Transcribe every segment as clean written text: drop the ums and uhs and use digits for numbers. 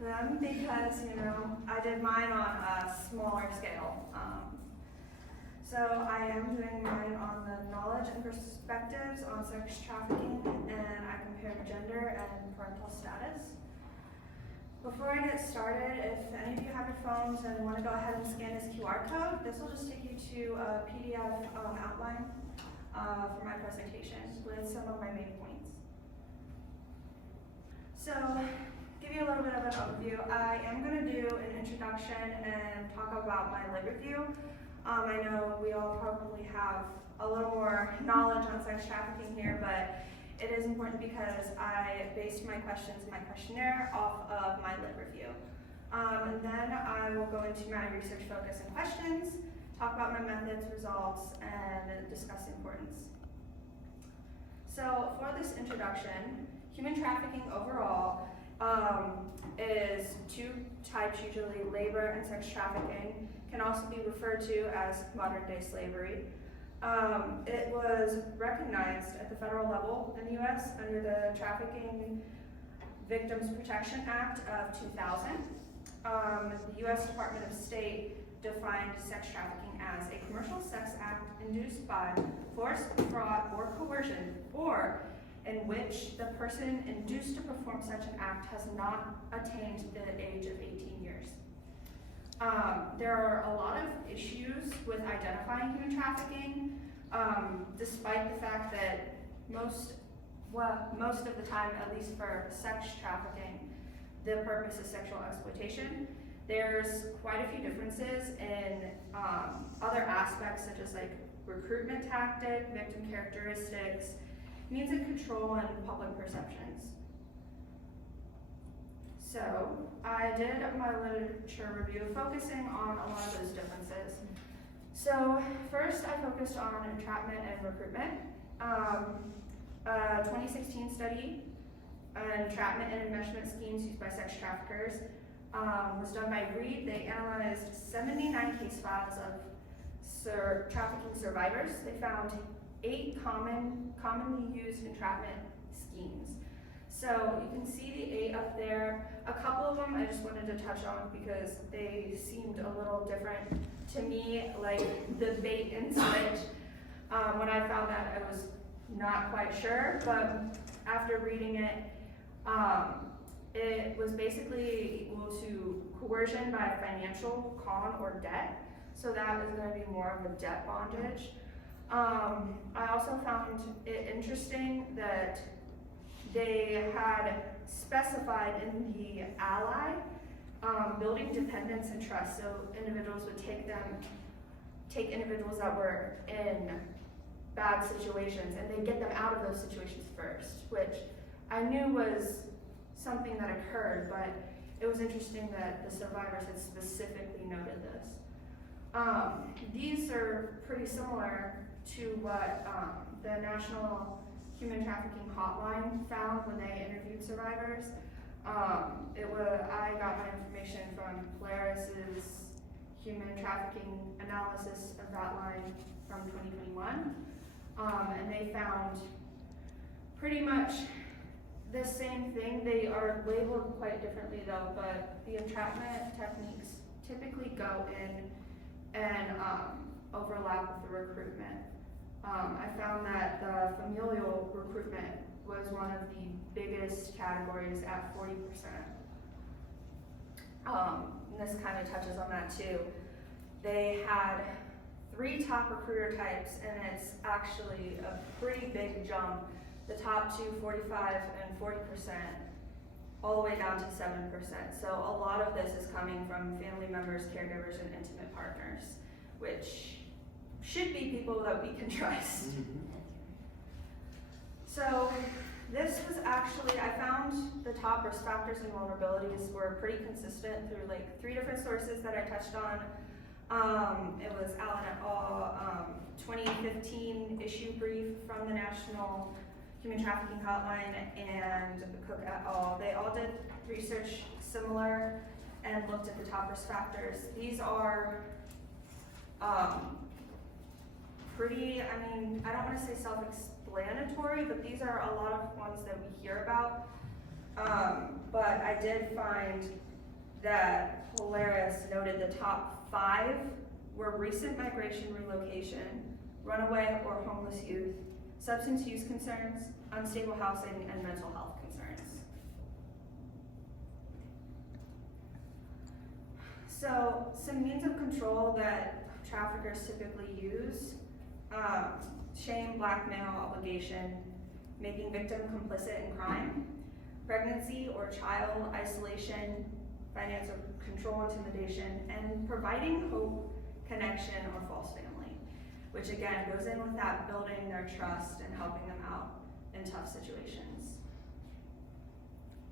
them because, I did mine on a smaller scale. So I am doing mine on the knowledge and perspectives on sex trafficking, and I compared gender and parental status. Before I get started, if any of you have your phones and want to go ahead and scan this QR code, this will just take you to a PDF outline for my presentation with some of my main points. So, give you a little bit of an overview. I am going to do an introduction and talk about my lit review. I know we all probably have a little more knowledge on sex trafficking here, but it is important because I based my questions in my questionnaire off of my lit review. And then I will go into my research focus and questions, talk about my methods, results, and discuss importance. So for this introduction, human trafficking overall is two types, usually labor and sex trafficking, can also be referred to as modern day slavery. It was recognized at the federal level in the US under the Trafficking Victims Protection Act of 2000. The US Department of State defined sex trafficking as a commercial sex act induced by force, fraud, or coercion, or in which the person induced to perform such an act has not attained the age of 18 years. There are a lot of issues with identifying human trafficking, despite the fact that most of the time, at least for sex trafficking, the purpose is sexual exploitation. There's quite a few differences in other aspects such as like recruitment tactic, victim characteristics, means of control, and public perceptions. So I did my literature review focusing on a lot of those differences. So first I focused on entrapment and recruitment. A 2016 study on entrapment and enmeshment schemes used by sex traffickers was done by Reed. They analyzed 79 case files of trafficking survivors. They found 8 commonly used entrapment schemes. So you can see the 8 up there. A couple of them I just wanted to touch on because they seemed a little different to me, like the bait and switch. When I found that, I was not quite sure, but after reading it, it was basically equal to coercion by financial, con, or debt. So that is going to be more of a debt bondage. I also found it interesting that they had specified in the ally building dependence and trust. So individuals would take individuals that were in bad situations and they get them out of those situations first, which I knew was something that occurred, but it was interesting that the survivors had specifically noted this. These are pretty similar to what the National Human Trafficking Hotline found when they interviewed survivors. I got my information from Polaris's Human Trafficking Analysis of that line from 2021, and they found pretty much the same thing. They are labeled quite differently though, but the entrapment techniques typically go in and overlap with the recruitment. I found that the familial recruitment was one of the biggest categories at 40%. And this kind of touches on that too. They had 3 top recruiter types, and it's actually a pretty big jump. The top 2, 45 and 40%, all the way down to 7%. So a lot of this is coming from family members, caregivers, and intimate partners, which should be people that we can trust. So this was actually, I found the top risk factors and vulnerabilities were pretty consistent through like 3 different sources that I touched on. It was Allen et al. 2015 issue brief from the National Human Trafficking Hotline and Cook et al. They all did research similar and looked at the top risk factors. These are pretty, I don't want to say self-explanatory, but these are a lot of ones that we hear about. But I did find that Polaris noted the top 5 were recent migration relocation, runaway or homeless youth, substance use concerns, unstable housing, and mental health concerns. So some means of control that traffickers typically use: shame, blackmail, obligation, making victim complicit in crime, pregnancy or child isolation, financial control, intimidation, and providing hope, connection, or false family, which again goes in with that building their trust and helping them out in tough situations.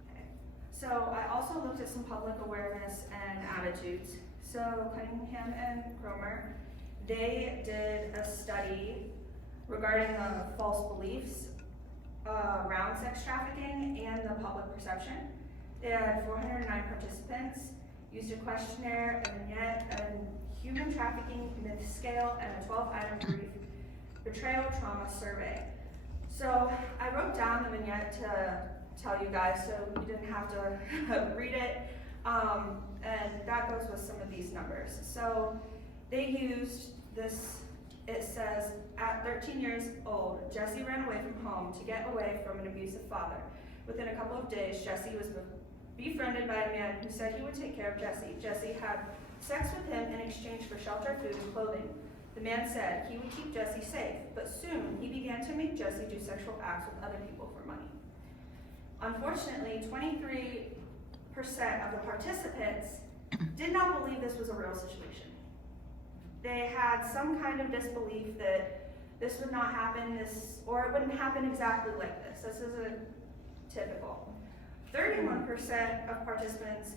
Okay. So I also looked at some public awareness and attitudes. So Cunningham and Cromer, they did a study regarding the false beliefs around sex trafficking and the public perception. They had 409 participants, used a questionnaire, a vignette, a human trafficking myth scale, and a 12-item brief betrayal trauma survey. So I wrote down the vignette to tell you guys so you didn't have to read it, and that goes with some of these numbers. So they used this. It says, at 13 years old, Jesse ran away from home to get away from an abusive father. Within a couple of days, Jesse was befriended by a man who said he would take care of Jesse. Jesse had sex with him in exchange for shelter, food, and clothing. The man said he would keep Jesse safe, but soon he began to make Jesse do sexual acts with other people for money. Unfortunately, 23% of the participants did not believe this was a real situation. They had some kind of disbelief that this would not happen, or it wouldn't happen exactly like this. This isn't typical. 31% of participants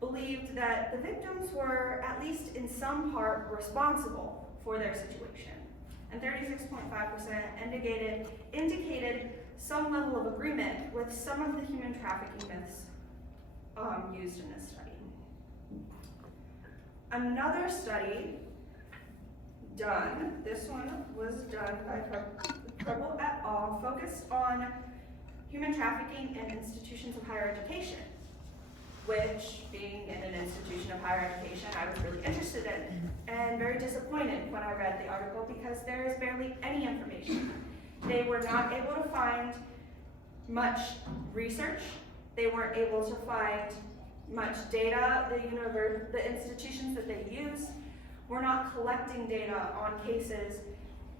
believed that the victims were, at least in some part, responsible for their situation. And 36.5% indicated some level of agreement with some of the human trafficking myths used in this study. Another study done, this one was done by Parental et al., focused on human trafficking in institutions of higher education, which, being in an institution of higher education, I was really interested in and very disappointed when I read the article because there is barely any information. They were not able to find much research. They weren't able to find much data. The institutions that they use were not collecting data on cases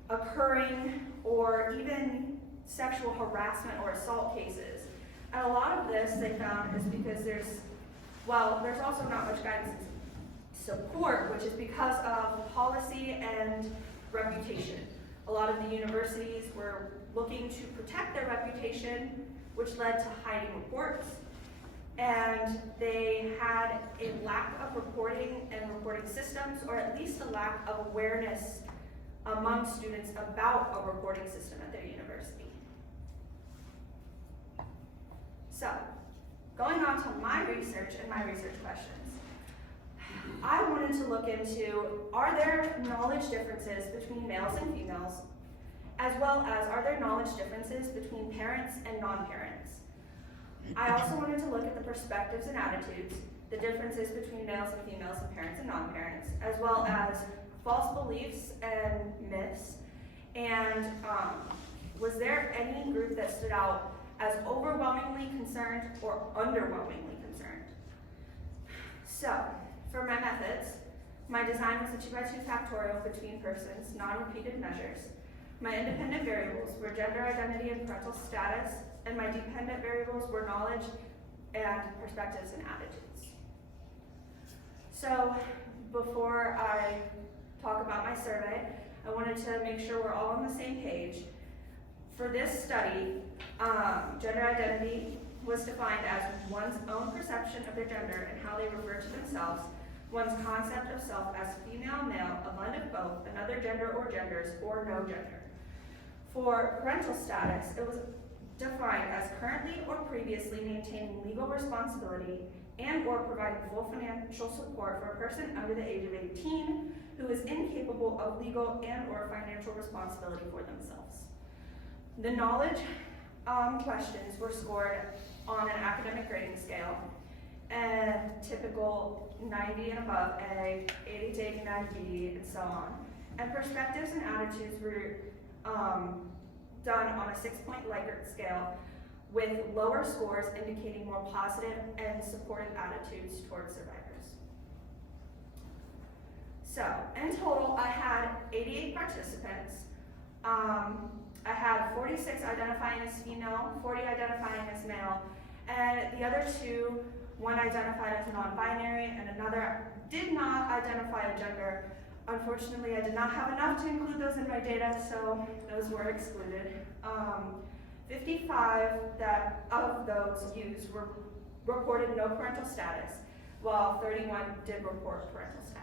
occurring or even sexual harassment or assault cases. And a lot of this they found is because there's also not much guidance and support, which is because of policy and reputation. A lot of the universities were looking to protect their reputation, which led to hiding reports. And they had a lack of reporting and reporting systems, or at least a lack of awareness among students about a reporting system at their university. So, going on to my research and my research questions, I wanted to look into, are there knowledge differences between males and females, as well as are there knowledge differences between parents and non-parents? I also wanted to look at the perspectives and attitudes, the differences between males and females and parents and non-parents, as well as false beliefs and myths, and was there any group that stood out as overwhelmingly concerned or underwhelmingly concerned? So, for my methods, my design was a 2x2 factorial between persons, non-repeated measures. My independent variables were gender identity and parental status, and my dependent variables were knowledge and perspectives and attitudes. So before I talk about my survey, I wanted to make sure we're all on the same page. For this study, gender identity was defined as one's own perception of their gender and how they refer to themselves, one's concept of self as female, male, a blend of both, another gender or genders, or no gender. For parental status, it was defined as currently or previously maintaining legal responsibility and or providing full financial support for a person under the age of 18 who is incapable of legal and or financial responsibility for themselves. The knowledge questions were scored on an academic grading scale, and typical 90 and above A, 80 to 89 B, and so on. And perspectives and attitudes were done on a 6-point Likert scale, with lower scores indicating more positive and supportive attitudes towards survivors. So, in total, I had 88 participants. I had 46 identifying as female, 40 identifying as male, and the other two, one identified as non-binary and another did not identify a gender. Unfortunately, I did not have enough to include those in my data, so those were excluded. 55 of those used reported no parental status, while 31 did report parental status.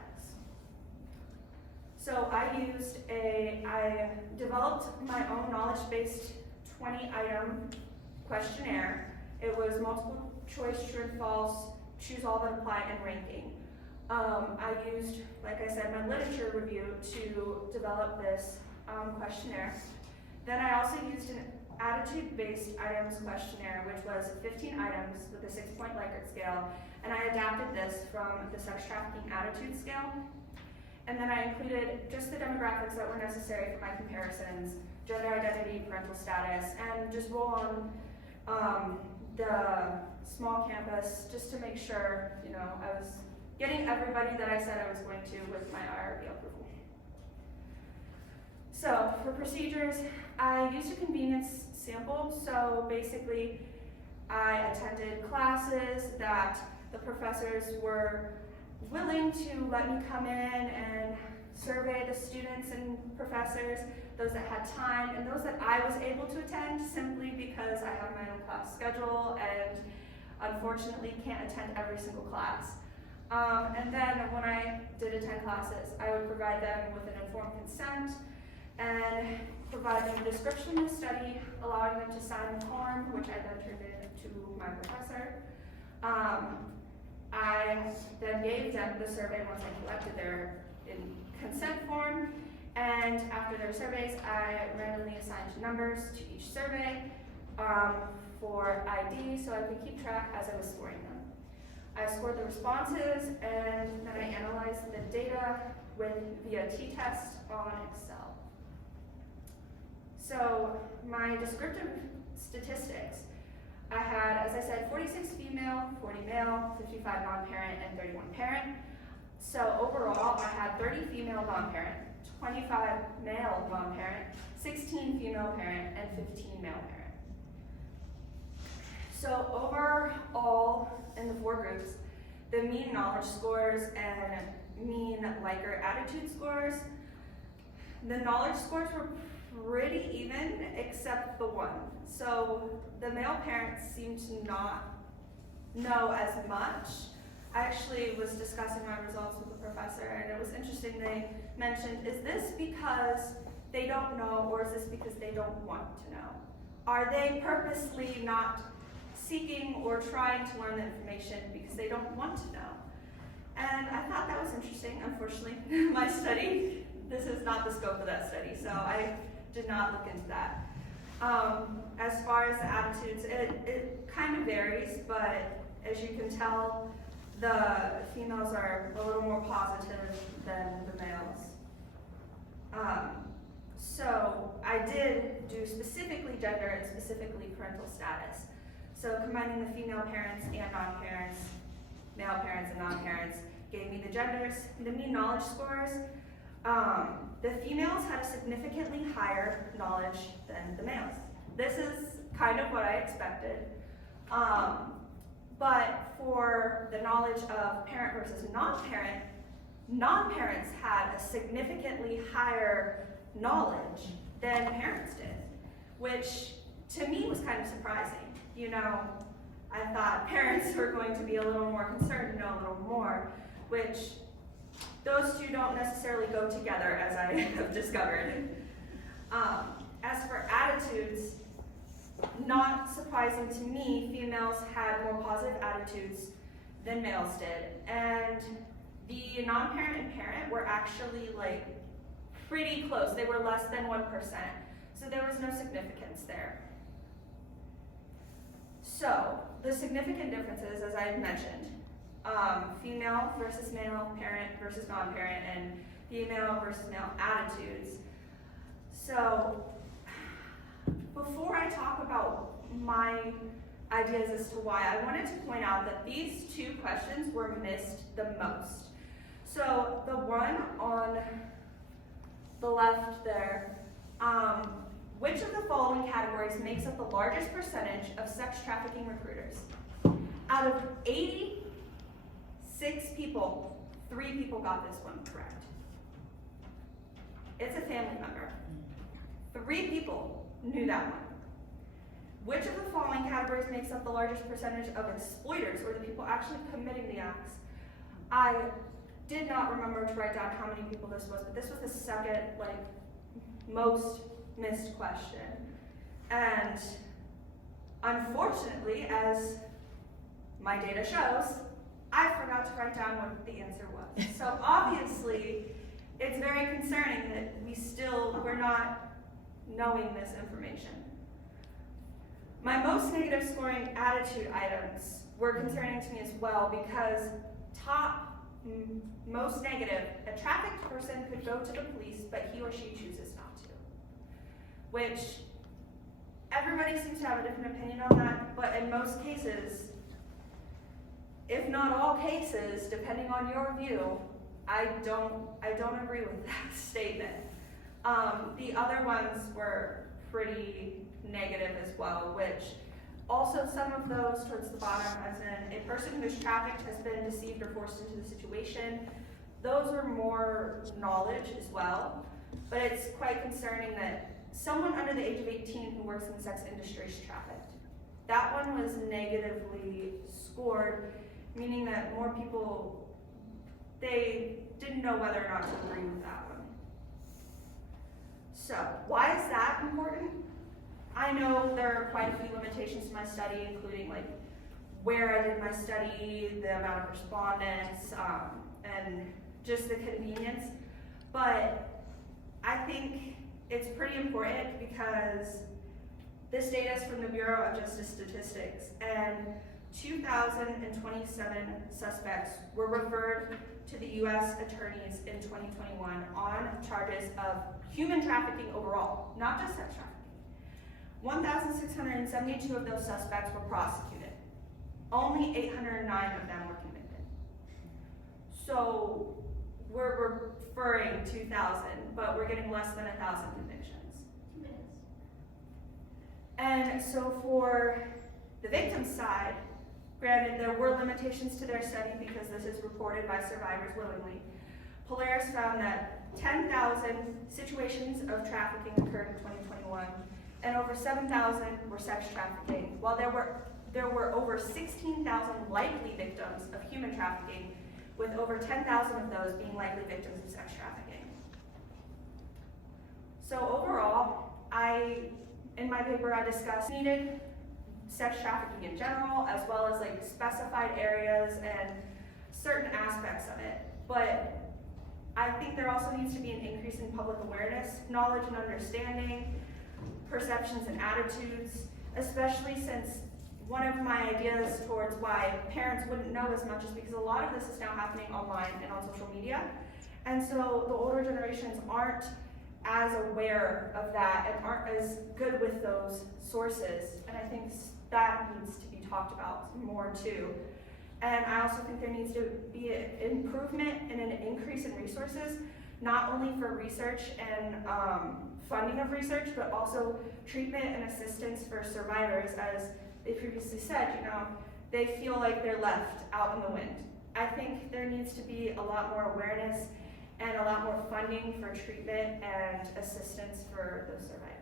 So I developed my own knowledge-based 20-item questionnaire. It was multiple choice, true and false, choose all that apply, and ranking. I used, like I said, my literature review to develop this questionnaire. Then I also used an attitude-based items questionnaire, which was 15 items with a 6-point Likert scale, and I adapted this from the sex trafficking attitude scale. And then I included just the demographics that were necessary for my comparisons, gender identity, parental status, and just roll on the small campus just to make sure, I was getting everybody that I said I was going to with my IRB approval. So for procedures, I used a convenience sample. So basically, I attended classes that the professors were willing to let me come in and survey the students and professors, those that had time, and those that I was able to attend simply because I have my own class schedule and unfortunately can't attend every single class. And then when I did attend classes, I would provide them with an informed consent and provide them a description of the study, allowing them to sign the form, which I then turned in to my professor. I then gave them the survey once I collected their consent form, and after their surveys, I randomly assigned numbers to each survey for ID so I could keep track as I was scoring them. I scored the responses, and then I analyzed the data via t-test on Excel. So my descriptive statistics, I had, as I said, 46 female, 40 male, 55 non-parent, and 31 parent. So overall, I had 30 female non-parent, 25 male non-parent, 16 female parent, and 15 male parent. So overall, in the 4 groups, the mean knowledge scores and mean Likert attitude scores, the knowledge scores were pretty even, except the one. So the male parents seemed to not know as much. I actually was discussing my results with the professor, and it was interesting. They mentioned, is this because they don't know, or is this because they don't want to know? Are they purposely not seeking or trying to learn the information because they don't want to know? And I thought that was interesting. Unfortunately, my study, this is not the scope of that study, so I did not look into that. As far as the attitudes, it kind of varies, but as you can tell, the females are a little more positive than the males. So I did do specifically gender and specifically parental status. So combining the female parents and non-parents, male parents and non-parents, gave me the genders. The mean knowledge scores, the females had a significantly higher knowledge than the males. This is kind of what I expected. But for the knowledge of parent versus non-parent, non-parents had a significantly higher knowledge than parents did, which to me was kind of surprising. I thought parents were going to be a little more concerned to know a little more, which those two don't necessarily go together, as I have discovered. As for attitudes, not surprising to me, females had more positive attitudes than males did. And the non-parent and parent were actually pretty close. They were less than 1%. So there was no significance there. So, the significant differences, as I mentioned, female versus male, parent versus non-parent, and female versus male attitudes. So, before I talk about my ideas as to why, I wanted to point out that these two questions were missed the most. So, the one on the left there, which of the following categories makes up the largest percentage of sex trafficking recruiters? Out of 86 people, 3 people got this one correct. It's a family member. 3 people knew that one. Which of the following categories makes up the largest percentage of exploiters, or the people actually committing the acts? I did not remember to write down how many people this was, but this was the second, most missed question. And unfortunately, as my data shows, I forgot to write down what the answer was. So obviously, it's very concerning that we're not knowing this information. My most negative scoring attitude items were concerning to me as well, because most negative, a trafficked person could go to the police, but he or she chooses not to. Which, everybody seems to have a different opinion on that, but in most cases, if not all cases, depending on your view, I don't agree with that statement. The other ones were pretty negative as well, which also some of those towards the bottom, as in a person who is trafficked has been deceived or forced into the situation. Those were more knowledge as well, but it's quite concerning that someone under the age of 18 who works in the sex industry is trafficked. That one was negatively scored, meaning that more people, they didn't know whether or not to agree with that one. So, why is that important? I know there are quite a few limitations to my study, including where I did my study, the amount of respondents, and just the convenience. But I think it's pretty important because this data is from the Bureau of Justice Statistics, and 2,027 suspects were referred to the U.S. attorneys in 2021 on charges of human trafficking overall, not just sex trafficking. 1,672 of those suspects were prosecuted. Only 809 of them were convicted. So we're referring 2,000, but we're getting less than 1,000 convictions. And so for the victim side, granted there were limitations to their study because this is reported by survivors willingly, Polaris found that 10,000 situations of trafficking occurred in 2021, and over 7,000 were sex trafficking, while there were over 16,000 likely victims of human trafficking, with over 10,000 of those being likely victims of sex trafficking. So overall, in my paper I discussed needed sex trafficking in general, as well as specified areas and certain aspects of it. But I think there also needs to be an increase in public awareness, knowledge and understanding, perceptions and attitudes, especially since one of my ideas towards why parents wouldn't know as much is because a lot of this is now happening online and on social media. And so the older generations aren't as aware of that and aren't as good with those sources. And I think that needs to be talked about more too. And I also think there needs to be an improvement and an increase in resources, not only for research and funding of research, but also treatment and assistance for survivors. As they previously said, they feel like they're left out in the wind. I think there needs to be a lot more awareness and a lot more funding for treatment and assistance for those survivors.